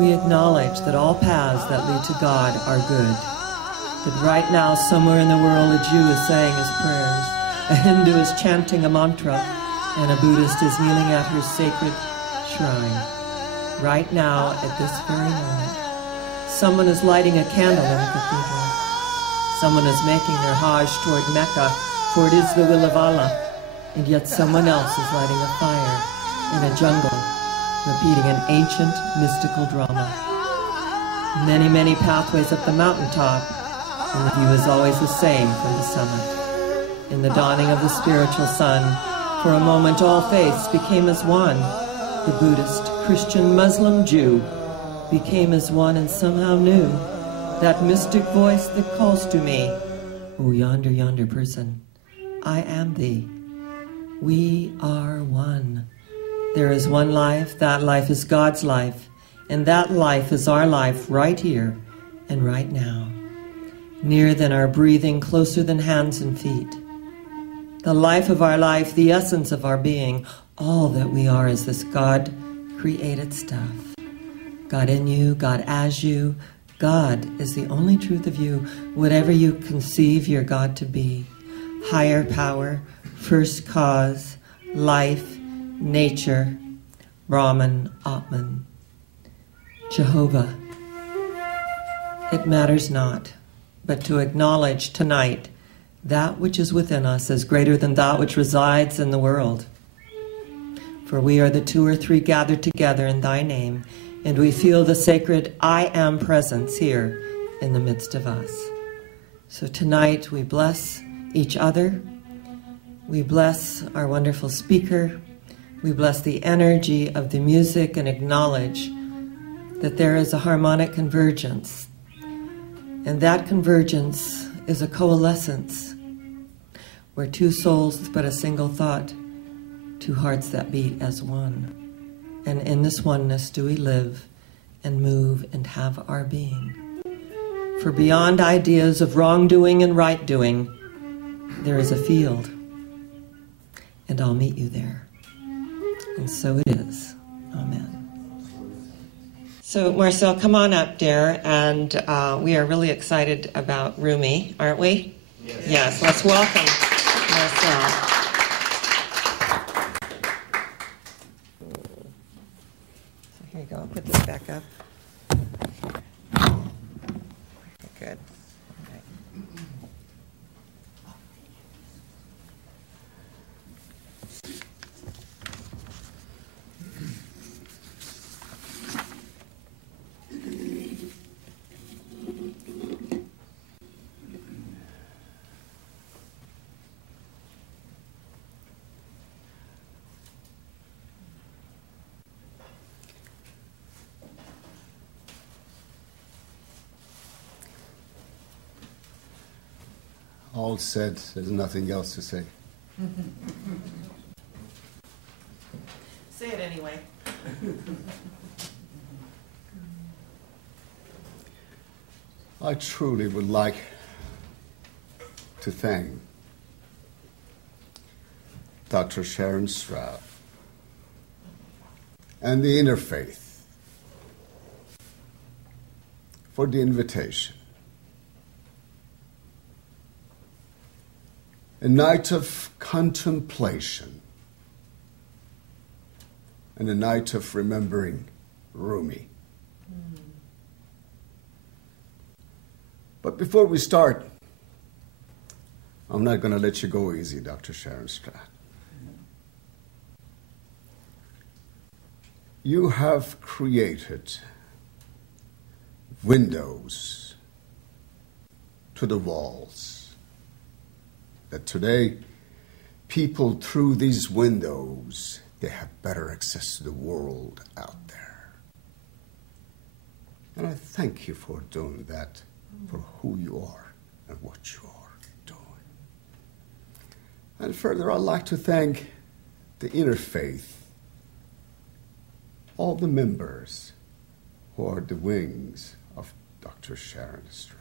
we acknowledge that all paths that lead to God are good. That right now, somewhere in the world, a Jew is saying his prayers, a Hindu is chanting a mantra, and a Buddhist is kneeling at her sacred shrine. Right now, at this very moment, someone is lighting a candle in a cathedral. Someone is making their Hajj toward Mecca, for it is the will of Allah, and yet someone else is lighting a fire in a jungle, repeating an ancient mystical drama. Many, many pathways up the mountaintop, and the view is always the same from the summit. In the dawning of the spiritual sun, for a moment all faiths became as one. The Buddhist, Christian, Muslim, Jew became as one and somehow knew that mystic voice that calls to me, "Oh, yonder, yonder person, I am thee. We are one. There is one life, that life is God's life, and that life is our life right here and right now. Nearer than our breathing, closer than hands and feet. The life of our life, the essence of our being, all that we are is this God-created stuff. God in you, God as you. God is the only truth of you, whatever you conceive your God to be. Higher power, first cause, life, nature, Brahman, Atman, Jehovah. It matters not, but to acknowledge tonight that which is within us is greater than that which resides in the world. For we are the 2 or 3 gathered together in thy name, and we feel the sacred I am presence here in the midst of us. So tonight we bless each other. We bless our wonderful speaker. We bless the energy of the music and acknowledge that there is a harmonic convergence. And that convergence is a coalescence where 2 souls but a single thought, 2 hearts that beat as one. And in this oneness do we live and move and have our being. For beyond ideas of wrongdoing and right doing, there is a field. And I'll meet you there. And so it is. Amen. So Marcel, come on up, dear. And we are really excited about Rumi, aren't we? Yes. Yes, let's welcome Marcel. Here you go. I'll put this back up. Good. All right. All said, there's nothing else to say. Say it anyway. I truly would like to thank Dr. Sharon Stroud and the Interfaith for the invitation. A night of contemplation and a night of remembering Rumi. But before we start, I'm not going to let you go easy, Dr. Sharon Stroud. You have created windows to the walls that today, people through these windows, they have better access to the world out there. And I thank you for doing that, for who you are and what you are doing. And further, I'd like to thank the Interfaith, all the members who are the wings of Dr. Sharon Stroud.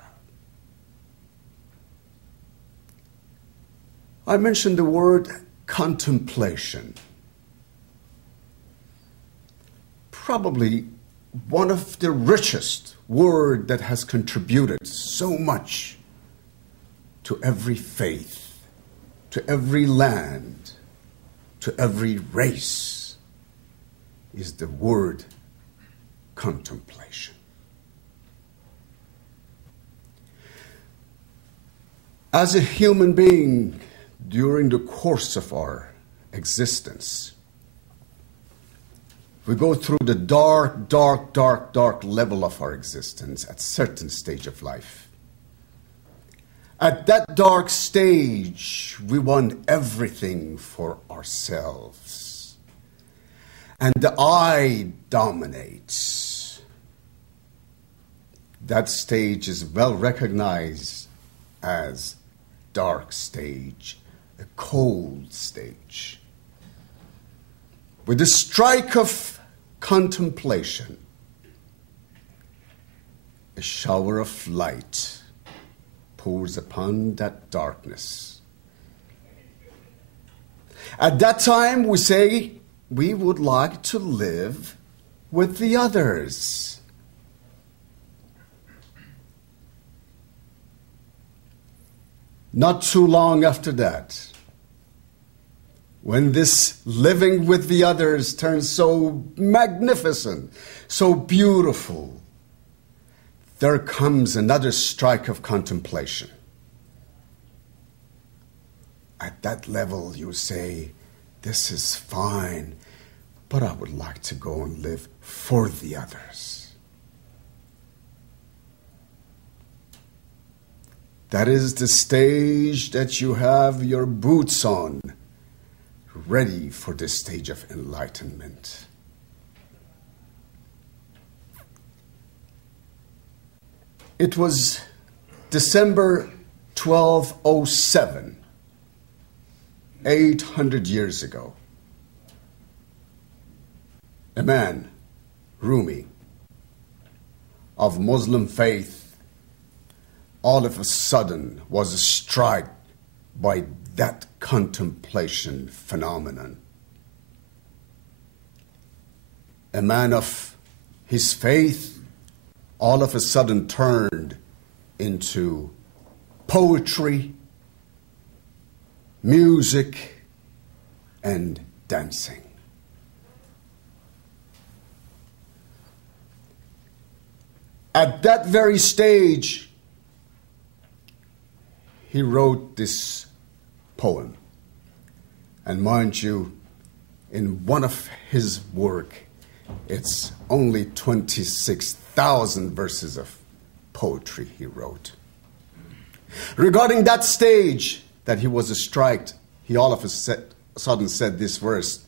I mentioned the word contemplation. Probably one of the richest word that has contributed so much to every faith, to every land, to every race, is the word contemplation. As a human being, during the course of our existence, we go through the dark level of our existence at a certain stage of life. At that dark stage, we want everything for ourselves. And the I dominates. That stage is well recognized as dark stage, a cold stage. With the strike of contemplation, a shower of light pours upon that darkness. At that time, we say we would like to live with the others. Not too long after that, when this living with the others turns so magnificent, so beautiful, there comes another strike of contemplation. At that level, you say, this is fine, but I would like to go and live for the others. That is the stage that you have your boots on, ready for the stage of enlightenment. It was December 1207, 800 years ago. A man, Rumi, of Muslim faith, all of a sudden was struck by that contemplation phenomenon. A man of his faith all of a sudden turned into poetry, music, and dancing. At that very stage, he wrote this poem. And mind you, in one of his work, it's only 26,000 verses of poetry he wrote. Regarding that stage that he was striked, he all of a sudden said this verse: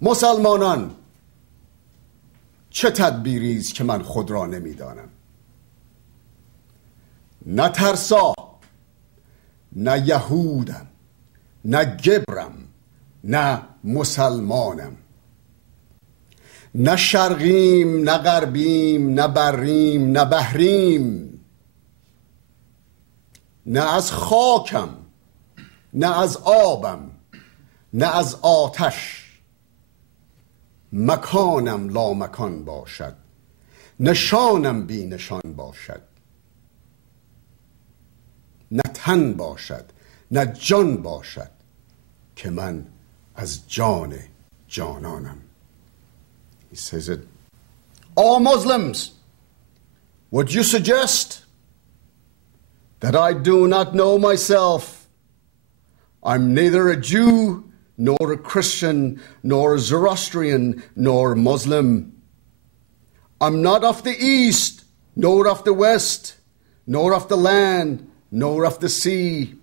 مسلمانان چه تدبیری است که من خود را نمیدانم، نه ترسا، نه یهودم، نه گبرم، نه مسلمانم، نه شرقیم، نه غربیم، نه بریم، نه بحریم، نه از خاکم، نه از آبم، نه از آتش، مکانم لا مکان باشد، نشانم بی نشان باشد، نه تن باشد، نه جان باشد، که من از جان جانانم. He says it, all Muslims, would you suggest that I do not know myself? I'm neither a Jew, nor a Christian, nor a Zoroastrian, nor Muslim. I'm not of the east, nor of the west, nor of the land, nor of the sea.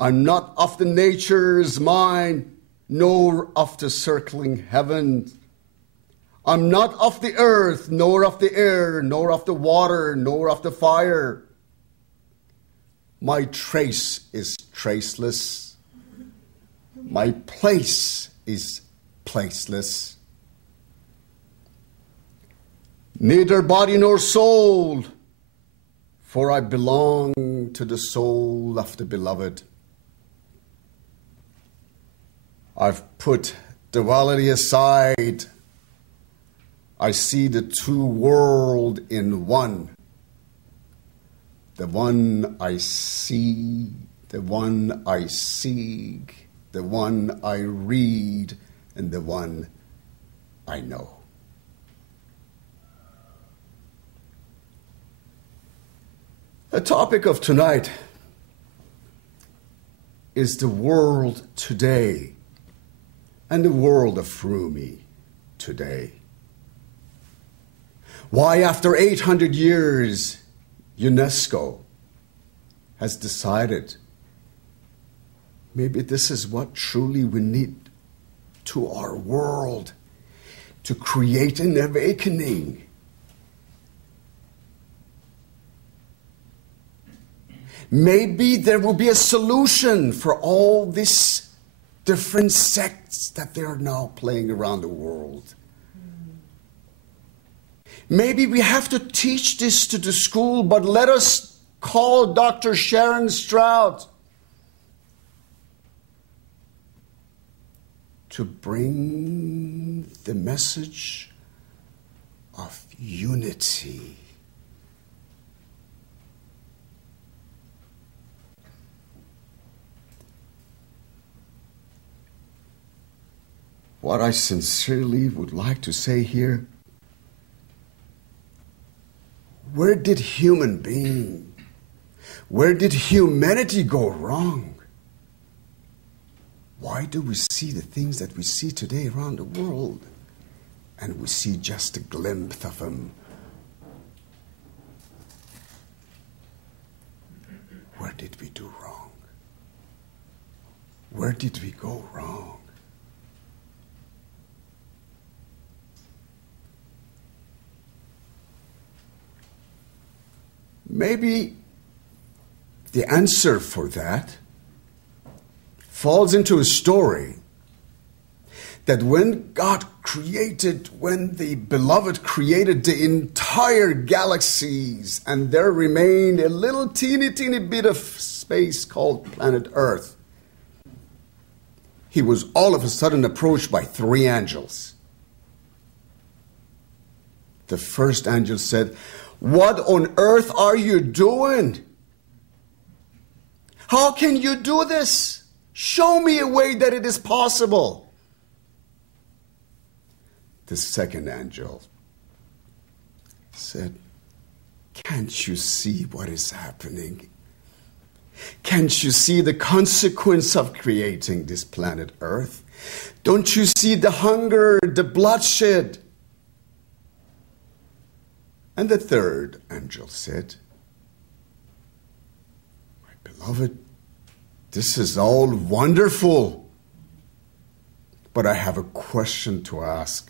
I'm not of the nature's mind, nor of the circling heavens. I'm not of the earth, nor of the air, nor of the water, nor of the fire. My trace is traceless. My place is placeless. Neither body nor soul, for I belong to the soul of the beloved. I've put duality aside I see the two worlds in one. The one I see, the one I seek, the one I read, and the one I know. The topic of tonight is the world today and the world of Rumi today. Why, after 800 years, UNESCO has decided maybe this is what truly we need to our world to create an awakening. Maybe there will be a solution for all these different sects that they are now playing around the world. Maybe we have to teach this to the school, but let us call Dr. Sharon Stroud to bring the message of unity. What I sincerely would like to say here, where did humanity go wrong? Why do we see the things that we see today around the world and we see just a glimpse of them? Where did we do wrong? Where did we go wrong? Maybe the answer for that falls into a story that when the Beloved created the entire galaxies and there remained a little teeny bit of space called planet Earth, he was all of a sudden approached by 3 angels. The first angel said, "What on earth are you doing? How can you do this? Show me a way that it is possible." The second angel said, "Can't you see what is happening? Can't you see the consequence of creating this planet Earth? Don't you see the hunger, the bloodshed?" And the third angel said, "My beloved, this is all wonderful, but I have a question to ask.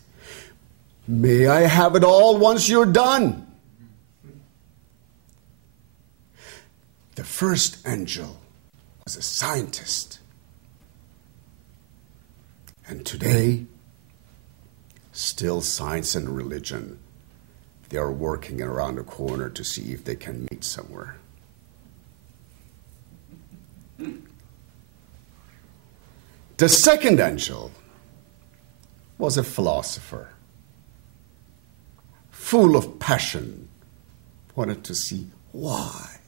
May I have it all once you're done?" The first angel was a scientist. And today, still science and religion, they are working around the corner to see if they can meet somewhere. The second angel was a philosopher, full of passion, wanted to see why.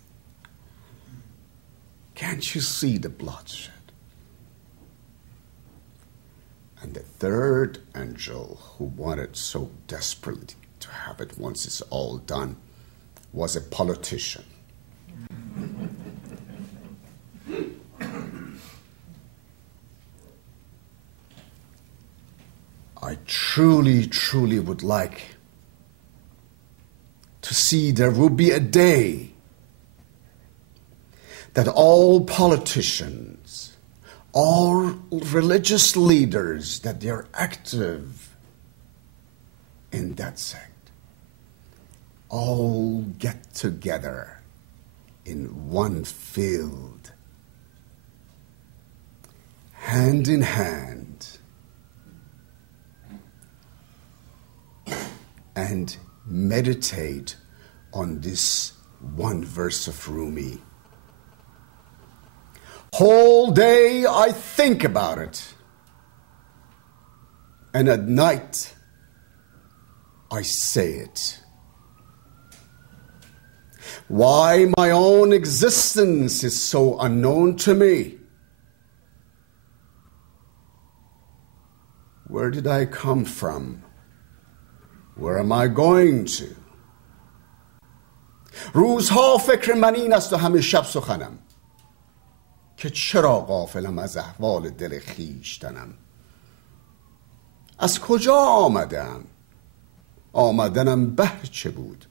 Can't you see the bloodshed? And the third angel, who wanted so desperately to have it once it's all done, was a politician. I truly would like to see there will be a day that all politicians, all religious leaders, that they're active in that sect, all get together in one field, hand in hand, and meditate on this one verse of Rumi. Whole day I think about it, and at night I say it. Why my own existence is so unknown to me. Where did I come from? Where am I going to? روزها فکر من این است و همه شب سخنم که چرا غافلم از احوال دل خویشتنم. از کجا آمدم؟ آمدنم بهر چه بود؟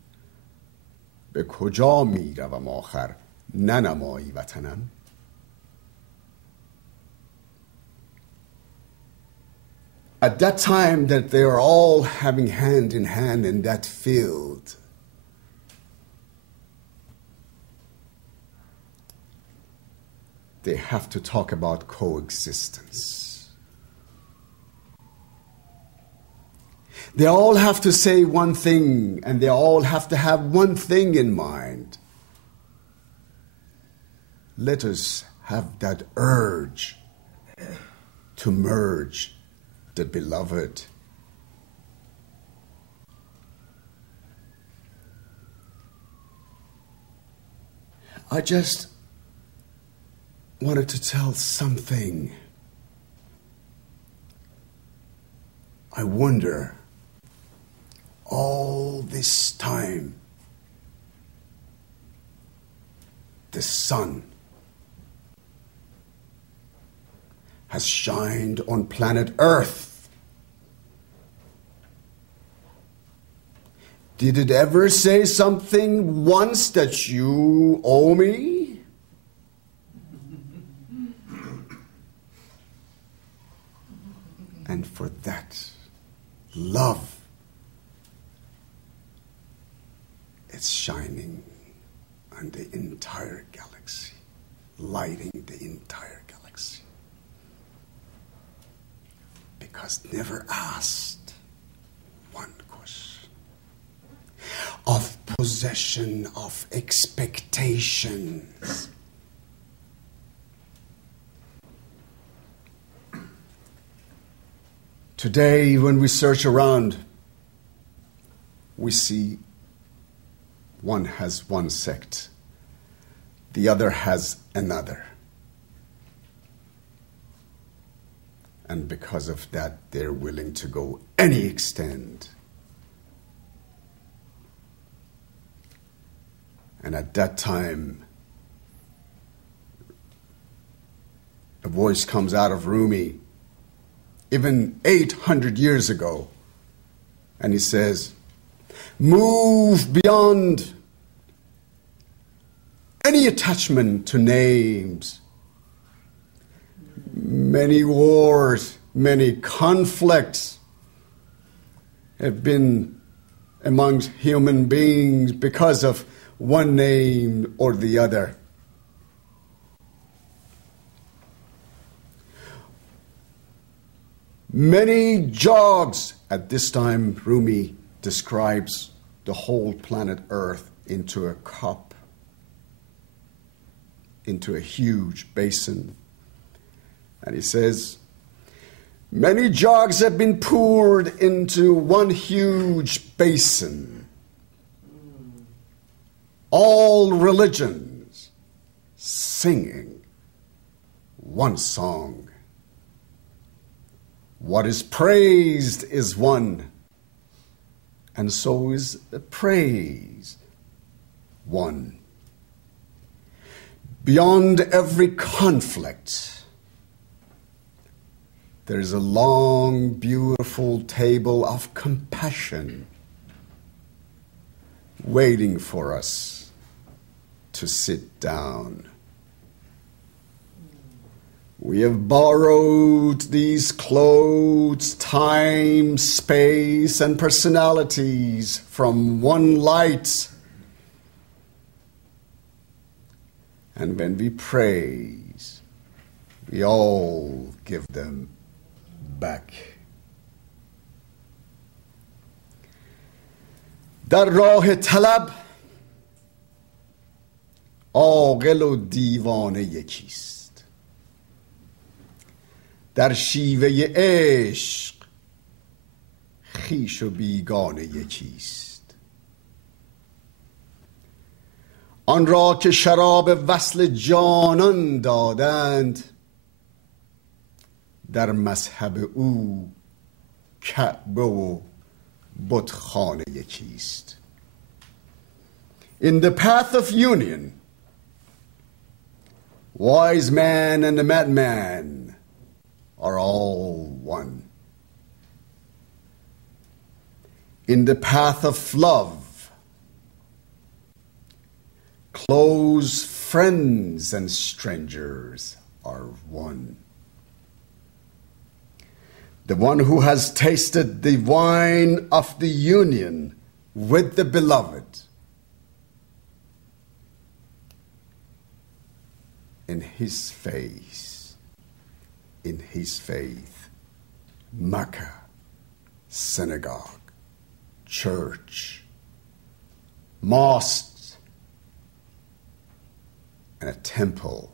به کجا می روم آخر ننمایی وطنم؟ At that time that they are all having hand in hand in that field, they have to talk about coexistence. They all have to say one thing, and they all have to have one thing in mind. Let us have that urge to merge the beloved. I just wanted to tell something. I wonder, all this time, the sun has shined on planet Earth. Did it ever say something once that you owe me? And for that, love, it's shining on the entire galaxy, lighting the entire galaxy. Because never asked one question of possession, of expectations. Today, when we search around, we see one has one sect, the other has another. And because of that, they're willing to go any extent. And at that time, a voice comes out of Rumi, even 800 years ago, and he says, move beyond any attachment to names. Many wars, many conflicts have been amongst human beings because of one name or the other. Many jogs. At this time, Rumi describes the whole planet Earth into a cup, into a huge basin. And he says, many jugs have been poured into one huge basin. All religions singing one song. What is praised is one, and so is the praise one. Beyond every conflict, there is a long, beautiful table of compassion waiting for us to sit down. We have borrowed these clothes, time, space, and personalities from one light. And when we praise, we all give them back. در راه طلب عاقل و دیوانه یکیست. در شیوه عشق خویش و بیگانه یکیست. آن را که شراب وصل جانان دادند، در مذهب او کعبه و بتخانه یکیست. In the path of union, wise man and the madman are all one. In the path of love, close friends and strangers are one. The one who has tasted the wine of the union with the beloved, in his faith, Mecca, synagogue, church, mosque, and a temple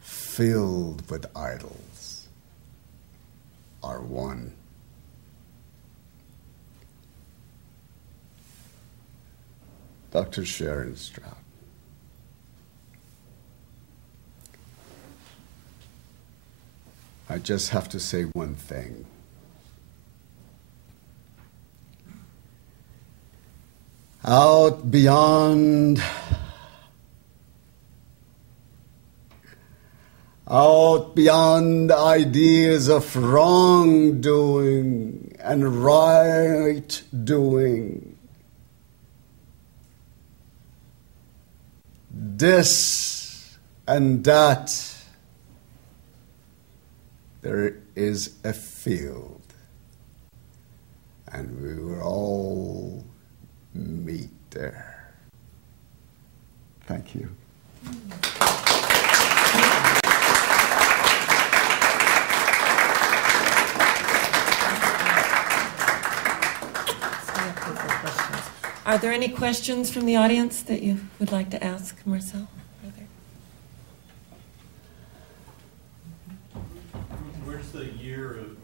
filled with idols are one. Dr. Sharon Stroud. I just have to say one thing. Out beyond ideas of wrongdoing and right doing, this and that, there is a field, and we will all meet there. Thank you. Are there any questions from the audience that you would like to ask Marcel? Where's the year of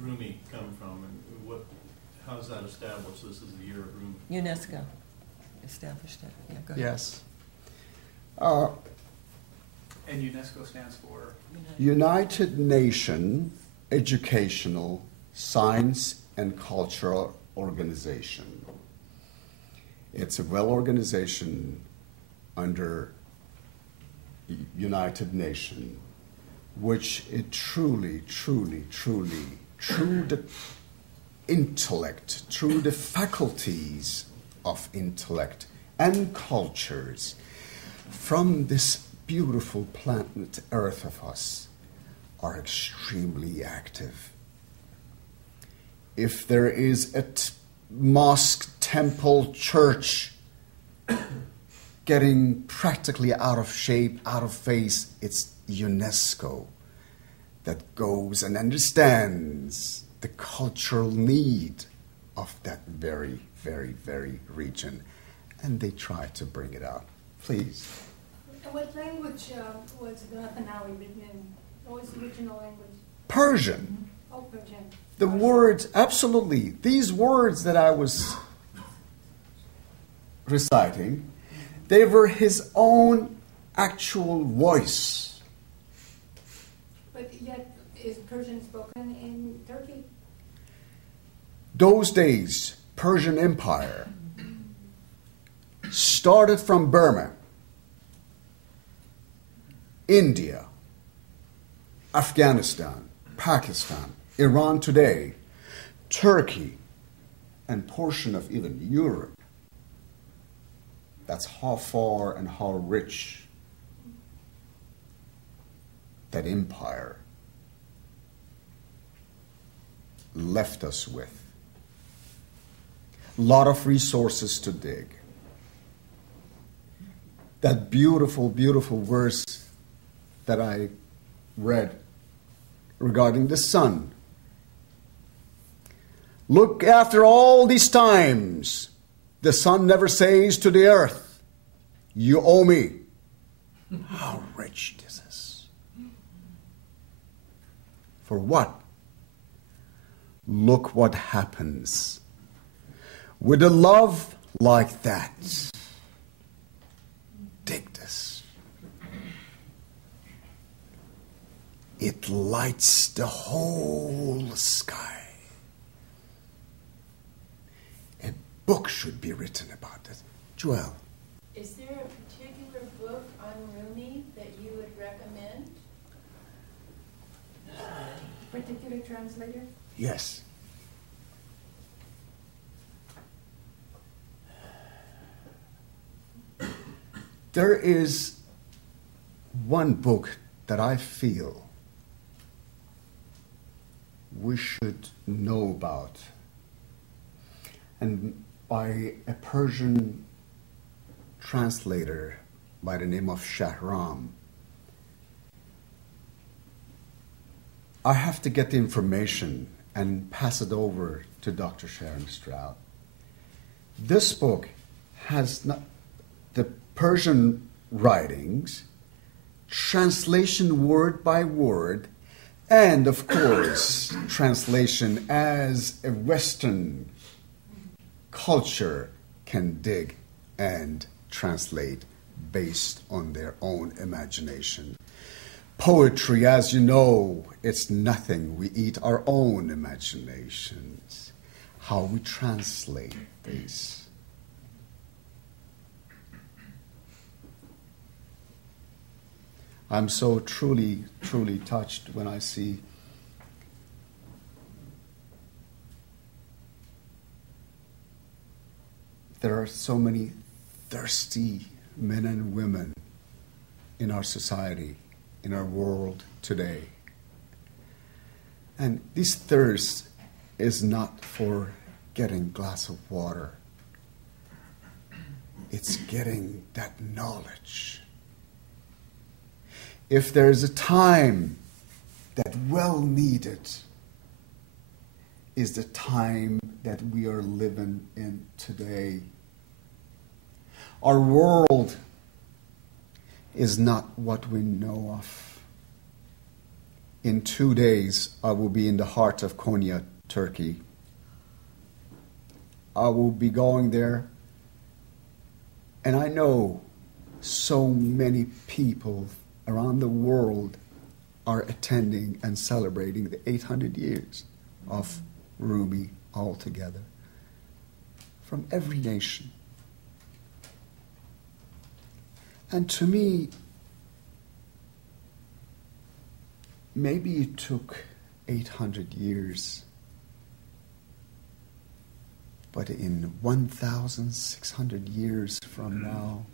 Rumi come from, and how is that established? This is the year of Rumi. UNESCO established it. Yeah, go ahead. Yes. And UNESCO stands for? United Nations Educational, Science, and Cultural Organization. It's a organization under United Nations, which it truly, through the intellect, through the faculties of intellect and cultures, from this beautiful planet Earth of us, are extremely active. If there is a mosque, temple, church getting practically out of shape, out of phase, it's UNESCO that goes and understands the cultural need of that very, very, very region, and they try to bring it out. Please. What language was the Athanawi written in? What was the original language? Persian. Oh, Persian. The words, absolutely. These words that I was reciting, they were his own actual voice. But yet, is Persian spoken in Turkey? Those days, Persian Empire started from Burma, India, Afghanistan, Pakistan, Iran today, Turkey, and portion of even Europe. That's how far and how rich that empire left us with. A lot of resources to dig. That beautiful, beautiful verse that I read regarding the sun. Look, after all these times, the sun never says to the earth, you owe me. How rich this is. For what? look what happens. With a love like that, dig this. It lights the whole sky. A book should be written about it. Joel. Is there a particular book on Rumi that you would recommend? Particular translator? Yes. There is one book that I feel we should know about, and by a Persian translator by the name of Shahram. I have to get the information and pass it over to Dr. Sharon Stroud. This book has not the Persian writings, translation word by word, and of course, translation as a Western culture can dig and translate based on their own imagination. Poetry, as you know, it's nothing. We eat our own imaginations. How we translate this. I'm so truly, truly touched when I see there are so many thirsty men and women in our society, in our world today. And this thirst is not for getting a glass of water. It's getting that knowledge. If there is a time that well needed is the time that we are living in today. Our world is not what we know of. In 2 days, I will be in the heart of Konya, Turkey. I will be going there, and I know so many people around the world are attending and celebrating the 800 years of Rumi altogether, from every nation. And to me, maybe it took 800 years, but in 1,600 years from now,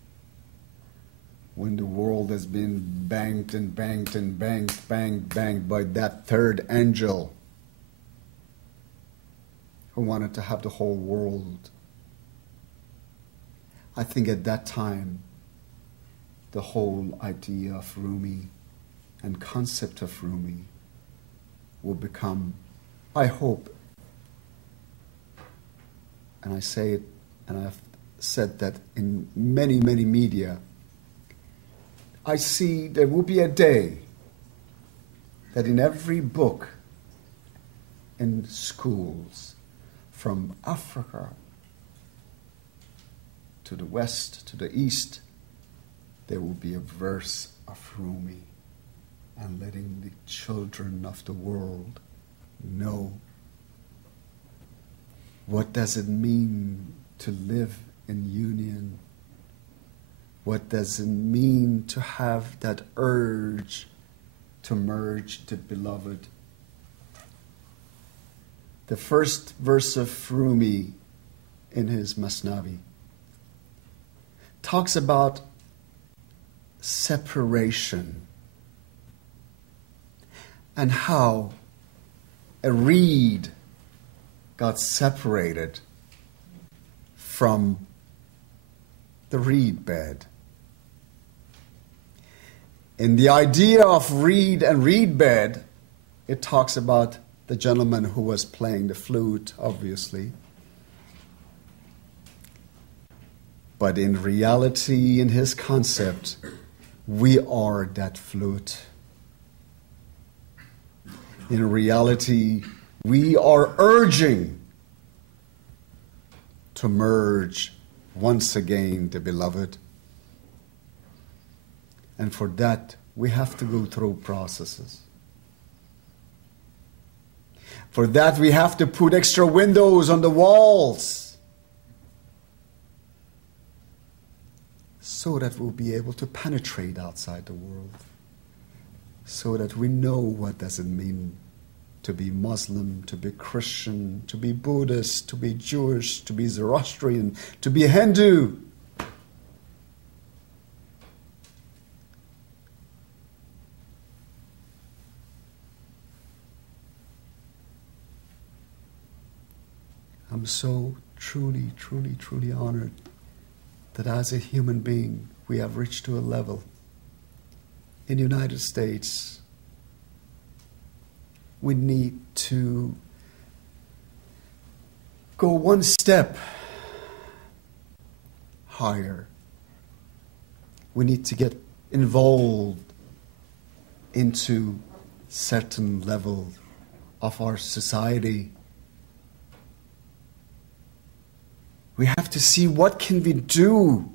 when the world has been banged and banged and banged by that third angel who wanted to have the whole world, I think at that time, the whole idea of Rumi and concept of Rumi will become, I hope, and I say it, and I've said that in many, many media, I see there will be a day that in every book in schools, from Africa to the West, to the East, there will be a verse of Rumi, and letting the children of the world know what does it mean to live in union. What does it mean to have that urge to merge the beloved? The first verse of Rumi in his Masnavi talks about separation and how a reed got separated from the reed bed. In the idea of reed and reed bed, it talks about the gentleman who was playing the flute, obviously. But in reality, in his concept, we are that flute. In reality, we are urging to merge once again the beloved. And for that, we have to go through processes. For that, we have to put extra windows on the walls so that we'll be able to penetrate outside the world, so that we know what does it mean to be Muslim, to be Christian, to be Buddhist, to be Jewish, to be Zoroastrian, to be Hindu. I'm so truly, truly, truly honored that as a human being, we have reached to a level in the United States. We need to go one step higher. We need to get involved into certain level of our society. We have to see what can we do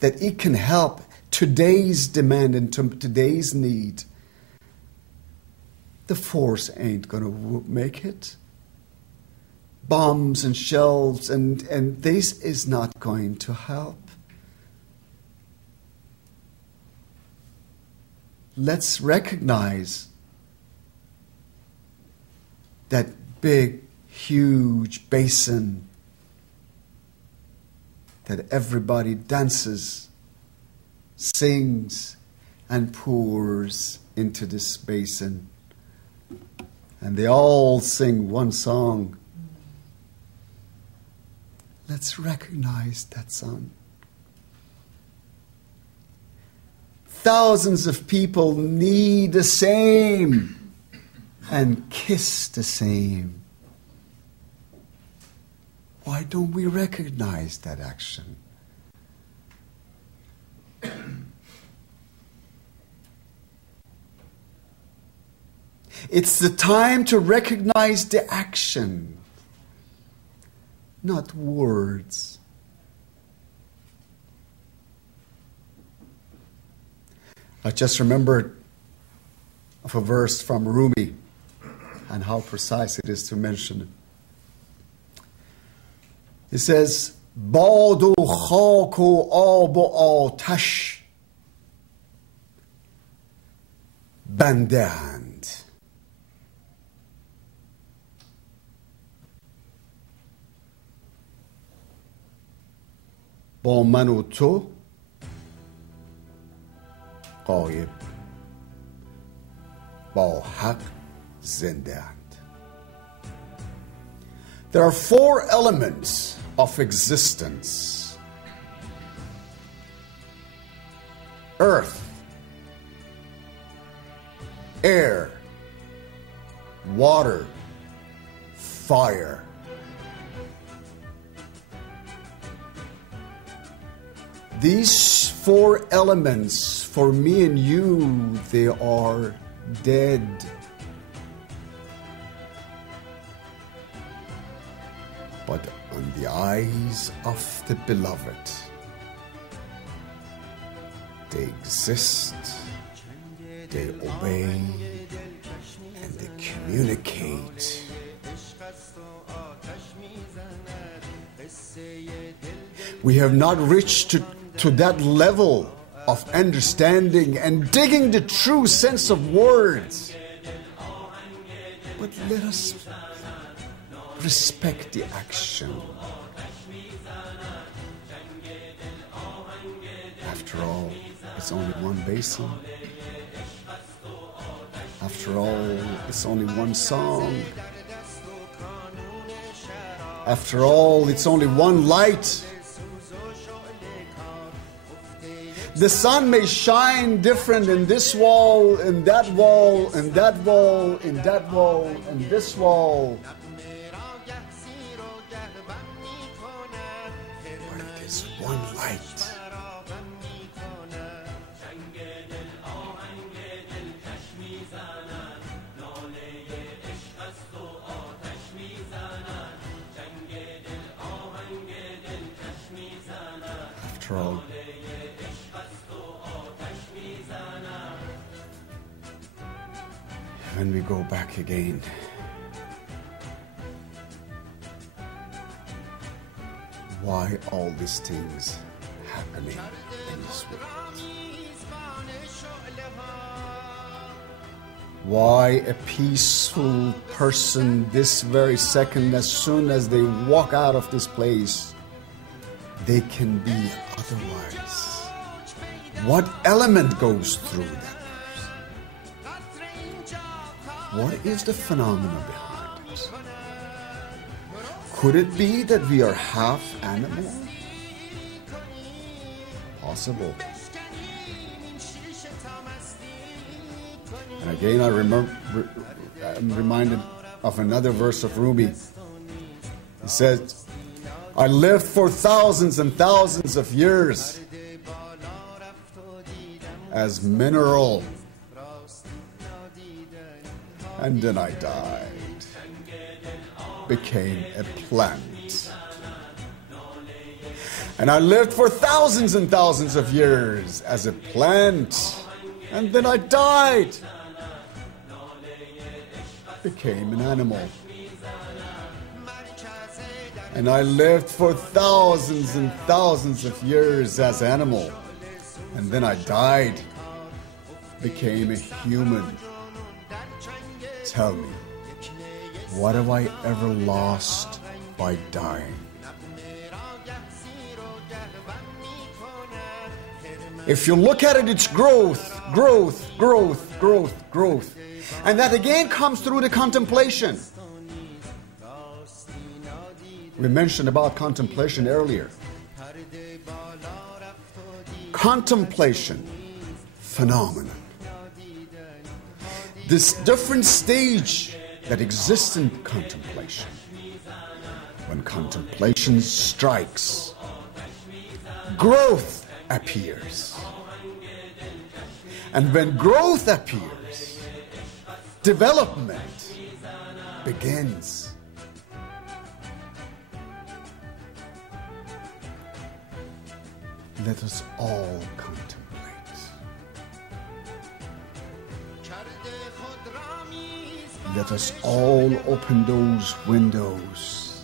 that it can help today's demand and today's need. The force ain't going to make it. Bombs and shells and this is not going to help. Let's recognize that big, huge basin that everybody dances, sings, and pours into this basin. And they all sing one song. Let's recognize that song. Thousands of people need the same and kiss the same. Why don't we recognize that action? It's the time to recognize the action, not words. I just remembered of a verse from Rumi and how precise it is to mention it. It says, باد و خاک و آب و آتش بنده اند. با من و تو غایب، با حق زنده اند. There are 4 elements of existence: earth, air, water, fire. These 4 elements, for me and you, they are dead. But on the eyes of the beloved, they exist, they obey, and they communicate. We have not reached to that level of understanding and digging the true sense of words. But let us respect the action. After all, it's only one basin. After all, it's only one song. After all, it's only one light. The sun may shine different in this wall, in that wall, in that wall, in that wall, in this wall. But it is one light. after all. When we go back again, why all these things happening in this world? Why a peaceful person this very second, as soon as they walk out of this place, they can be otherwise? What element goes through them? What is the phenomenon behind it? Could it be that we are half animal? Possible. And again, I'm reminded of another verse of Rumi. It says, I lived for thousands and thousands of years as mineral, and then I died, became a plant. And I lived for thousands and thousands of years as a plant, and then I died, became an animal. And I lived for thousands and thousands of years as animal, and then I died, became a human. Tell me, what have I ever lost by dying? If you look at it, it's growth, growth, growth, growth, growth. And that again comes through the contemplation. We mentioned about contemplation earlier. Contemplation, phenomenon. This different stage that exists in contemplation. When contemplation strikes, growth appears. And when growth appears, development begins. Let us all contemplate. Let us all open those windows.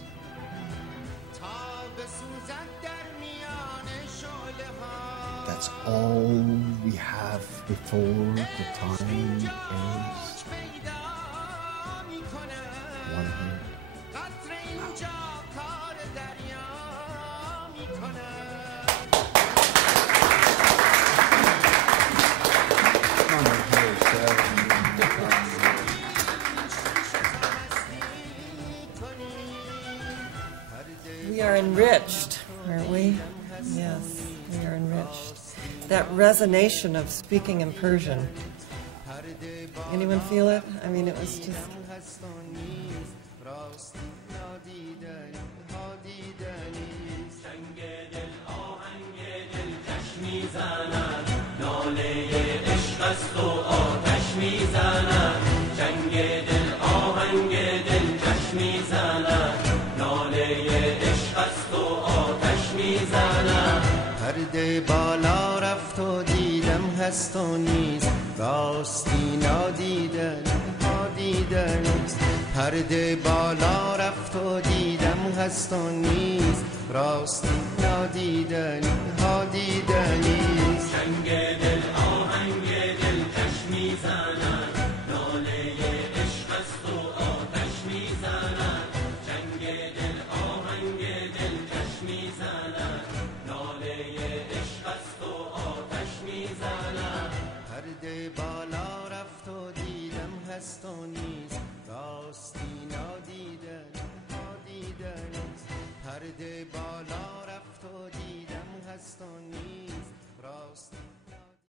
That's all we have before the time is. One hand. We are enriched, aren't we? Yes, we are enriched. That resonation of speaking in Persian. Anyone feel it? I mean, it was just... پرده بالا رفت و دیدم هست و نیست راستی نادیدن ها دیدن پرده بالا رفت و دیدم هست و نیست راستی نادیدن ها دیدن چنگ دل آهنگ دل چشمی زنن ناله عشق است و آتش می زنن چنگ دل آهنگ دل چشمی زنن ناله عشق است و آتش می زنن پرده بالا رفت و دیدم هست و نیست راستی نادیدن ها دیدن پرده بالا